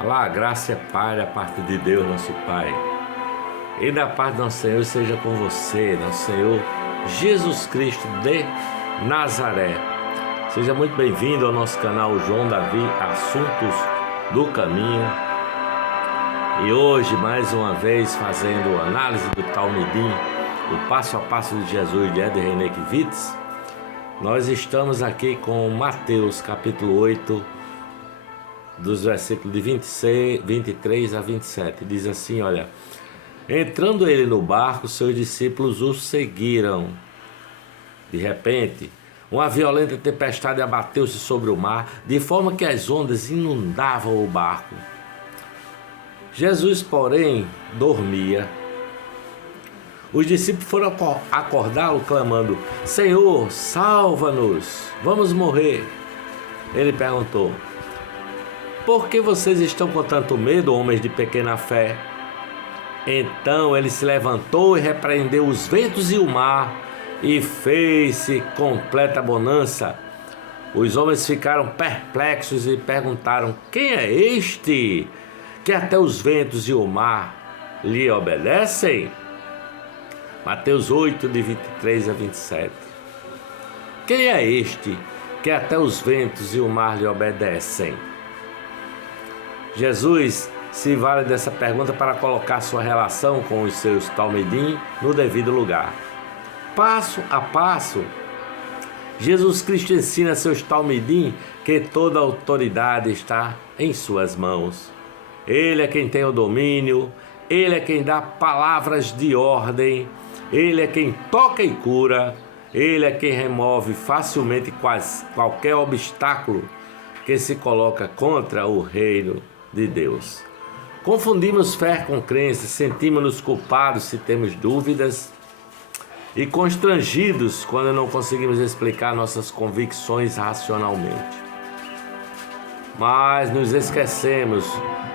Olá, a graça é Pai da parte de Deus, nosso Pai. E da parte do nosso Senhor seja com você, nosso Senhor Jesus Cristo de Nazaré. Seja muito bem-vindo ao nosso canal João Davi Assuntos do Caminho. E hoje, mais uma vez, fazendo análise do Talmidim, o passo a passo de Jesus de Eder Renekiewicz, nós estamos aqui com Mateus capítulo 8, dos versículos de 23 a 27. Diz assim, olha: entrando ele no barco, seus discípulos o seguiram. De repente, uma violenta tempestade abateu-se sobre o mar, de forma que as ondas inundavam o barco. Jesus, porém, dormia. Os discípulos foram acordá-lo, clamando: Senhor, salva-nos, vamos morrer. Ele perguntou: por que vocês estão com tanto medo, homens de pequena fé? Então ele se levantou e repreendeu os ventos e o mar, e fez-se completa bonança. Os homens ficaram perplexos e perguntaram: quem é este, que até os ventos e o mar lhe obedecem? Mateus 8, de 23 a 27. Quem é este, que até os ventos e o mar lhe obedecem? Jesus se vale dessa pergunta para colocar sua relação com os seus talmidim no devido lugar. Passo a passo, Jesus Cristo ensina a seus talmidim que toda a autoridade está em suas mãos. Ele é quem tem o domínio, ele é quem dá palavras de ordem, ele é quem toca e cura, ele é quem remove facilmente qualquer obstáculo que se coloca contra o reino de Deus. Confundimos fé com crença, sentimos-nos culpados se temos dúvidas e constrangidos quando não conseguimos explicar nossas convicções racionalmente. Mas nos esquecemos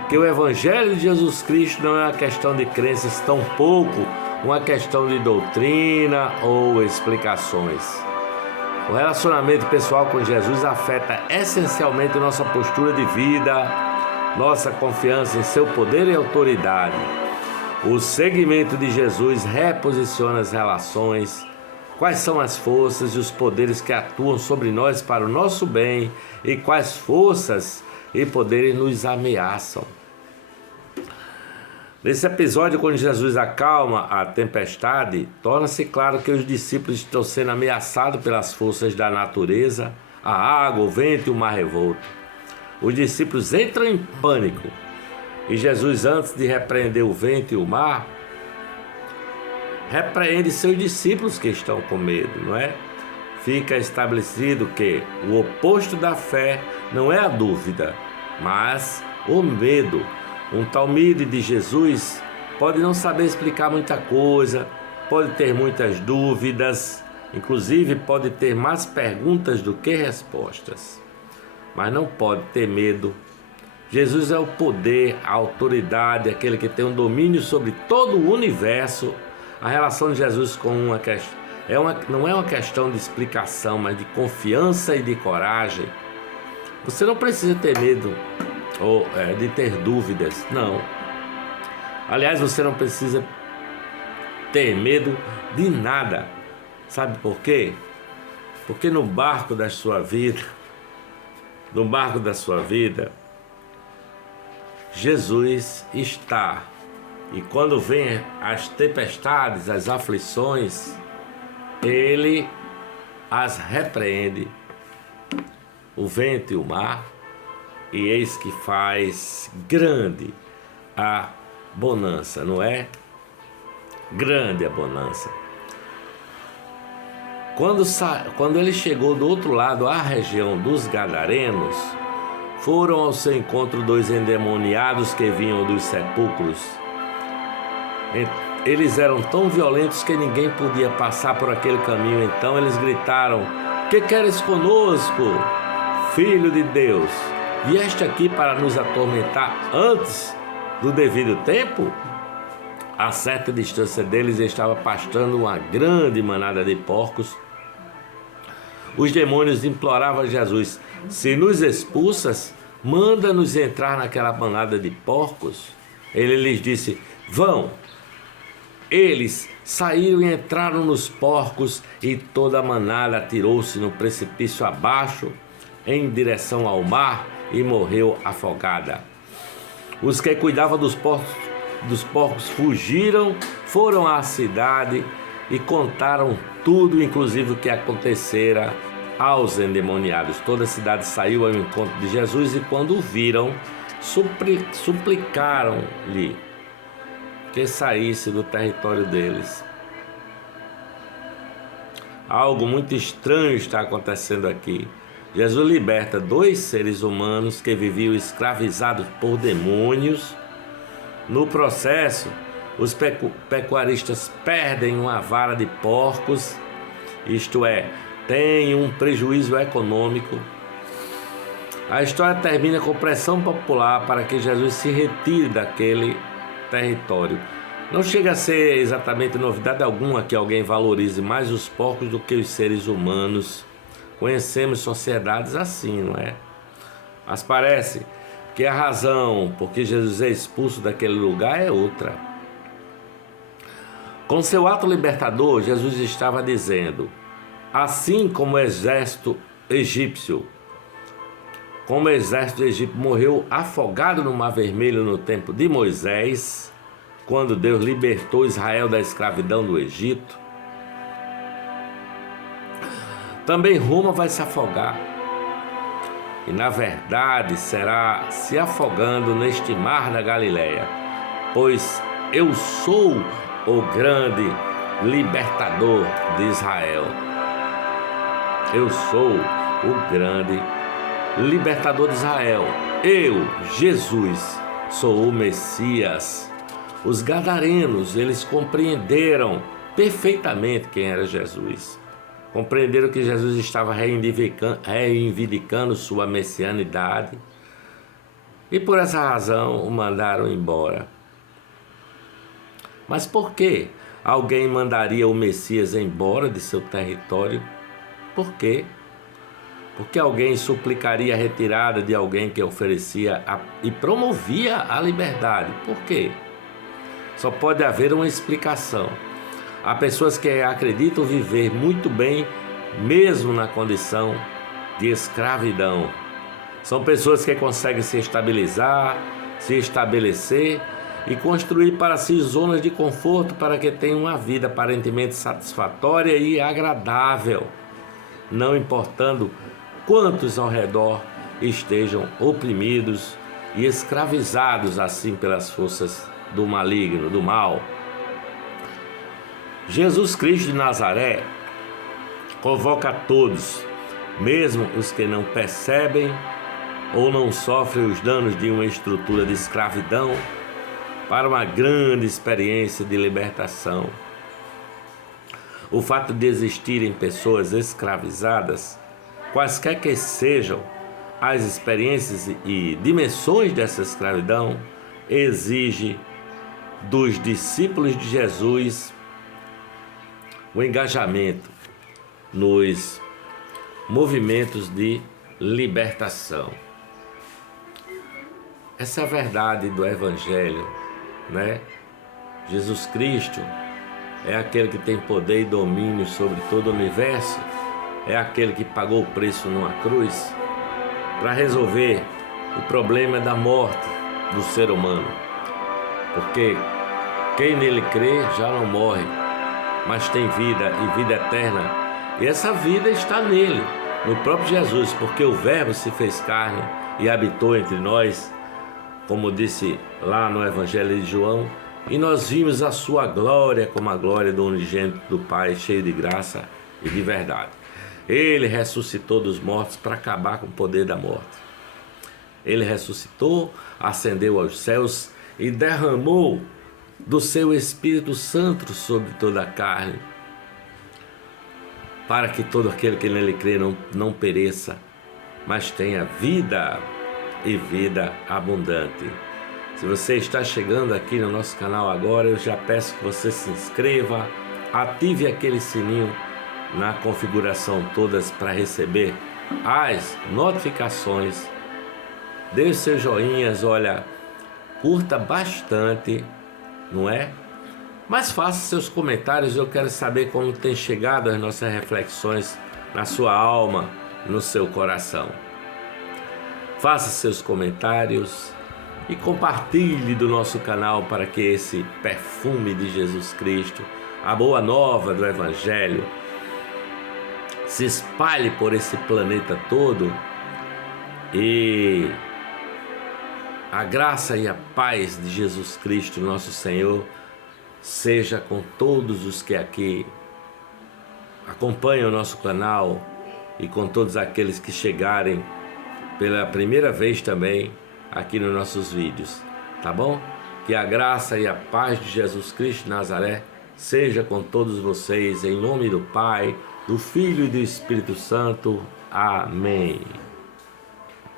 que o Evangelho de Jesus Cristo não é uma questão de crenças, tampouco uma questão de doutrina ou explicações. O relacionamento pessoal com Jesus afeta essencialmente nossa postura de vida, nossa confiança em seu poder e autoridade. O seguimento de Jesus reposiciona as relações, quais são as forças e os poderes que atuam sobre nós para o nosso bem e quais forças e poderes nos ameaçam. Nesse episódio, quando Jesus acalma a tempestade, torna-se claro que os discípulos estão sendo ameaçados pelas forças da natureza, a água, o vento e o mar revolto. Os discípulos entram em pânico e Jesus, antes de repreender o vento e o mar, repreende seus discípulos que estão com medo, não é? Fica estabelecido que o oposto da fé não é a dúvida, mas o medo. Um talmide de Jesus pode não saber explicar muita coisa, pode ter muitas dúvidas, inclusive pode ter mais perguntas do que respostas, mas não pode ter medo. Jesus é o poder, a autoridade, aquele que tem um domínio sobre todo o universo. A relação de Jesus com não é uma questão de explicação, mas de confiança e de coragem. Você não precisa ter medo ou de ter dúvidas, não. Aliás, você não precisa ter medo de nada. Sabe por quê? Porque no barco da sua vida, Jesus está. E quando vem as tempestades, as aflições, ele as repreende, o vento e o mar, e eis que faz grande a bonança, não é? Grande a bonança. Quando ele chegou do outro lado, à região dos Gadarenos, foram ao seu encontro dois endemoniados que vinham dos sepulcros. Eles eram tão violentos que ninguém podia passar por aquele caminho. Então eles gritaram: que queres conosco, Filho de Deus? Vieste aqui para nos atormentar antes do devido tempo? A certa distância deles estava pastando uma grande manada de porcos. Os demônios imploravam a Jesus: se nos expulsas, manda-nos entrar naquela manada de porcos. Ele lhes disse: vão. Eles saíram e entraram nos porcos, e toda a manada atirou-se no precipício abaixo, em direção ao mar, e morreu afogada. Os que cuidavam dos porcos fugiram, foram à cidade e contaram tudo, inclusive o que acontecera aos endemoniados. Toda a cidade saiu ao encontro de Jesus, e quando o viram, suplicaram-lhe que saísse do território deles. Algo muito estranho está acontecendo aqui. Jesus liberta 2 seres humanos que viviam escravizados por demônios. No processo, os pecuaristas perdem uma vara de porcos, isto é, têm um prejuízo econômico. A história termina com pressão popular para que Jesus se retire daquele território. Não chega a ser exatamente novidade alguma que alguém valorize mais os porcos do que os seres humanos. Conhecemos sociedades assim, não é? Mas parece que a razão por que Jesus é expulso daquele lugar é outra. Com seu ato libertador, Jesus estava dizendo: assim como o exército egípcio morreu afogado no Mar Vermelho no tempo de Moisés, quando Deus libertou Israel da escravidão do Egito, também Roma vai se afogar. E na verdade será se afogando neste mar da Galileia, pois eu sou o grande libertador de Israel. Eu sou o grande libertador de Israel. Eu, Jesus, sou o Messias. Os gadarenos, eles compreenderam perfeitamente quem era Jesus. Compreenderam que Jesus estava reivindicando sua messianidade, e por essa razão o mandaram embora. Mas por que alguém mandaria o Messias embora de seu território? Por quê? Porque alguém suplicaria a retirada de alguém que oferecia e promovia a liberdade. Por quê? Só pode haver uma explicação. Há pessoas que acreditam viver muito bem, mesmo na condição de escravidão. São pessoas que conseguem se estabilizar, se estabelecer e construir para si zonas de conforto para que tenham uma vida aparentemente satisfatória e agradável, não importando quantos ao redor estejam oprimidos e escravizados assim pelas forças do maligno, do mal. Jesus Cristo de Nazaré convoca a todos, mesmo os que não percebem ou não sofrem os danos de uma estrutura de escravidão, para uma grande experiência de libertação. O fato de existirem pessoas escravizadas, quaisquer que sejam as experiências e dimensões dessa escravidão, exige dos discípulos de Jesus o engajamento nos movimentos de libertação. Essa é a verdade do Evangelho, né? Jesus Cristo é aquele que tem poder e domínio sobre todo o universo, é aquele que pagou o preço numa cruz para resolver o problema da morte do ser humano. Porque quem nele crê já não morre, mas tem vida e vida eterna. E essa vida está nele, no próprio Jesus, porque o Verbo se fez carne e habitou entre nós, como disse lá no Evangelho de João, e nós vimos a sua glória como a glória do unigênito do Pai, cheio de graça e de verdade. Ele ressuscitou dos mortos para acabar com o poder da morte. Ele ressuscitou, ascendeu aos céus e derramou do seu Espírito Santo sobre toda a carne, para que todo aquele que nele crê não pereça, mas tenha vida e vida abundante. Se você está chegando aqui no nosso canal agora, eu já peço que você se inscreva, ative aquele sininho na configuração todas para receber as notificações Dê os seus joinhas, olha, curta bastante, não é? Mas faça seus comentários, eu quero saber como tem chegado as nossas reflexões na sua alma, no seu coração. Faça seus comentários e compartilhe do nosso canal para que esse perfume de Jesus Cristo, a boa nova do Evangelho, se espalhe por esse planeta todo e a graça e a paz de Jesus Cristo, nosso Senhor, seja com todos os que aqui acompanham o nosso canal e com todos aqueles que chegarem pela primeira vez também aqui nos nossos vídeos, tá bom? Que a graça e a paz de Jesus Cristo de Nazaré seja com todos vocês, em nome do Pai, do Filho e do Espírito Santo. Amém.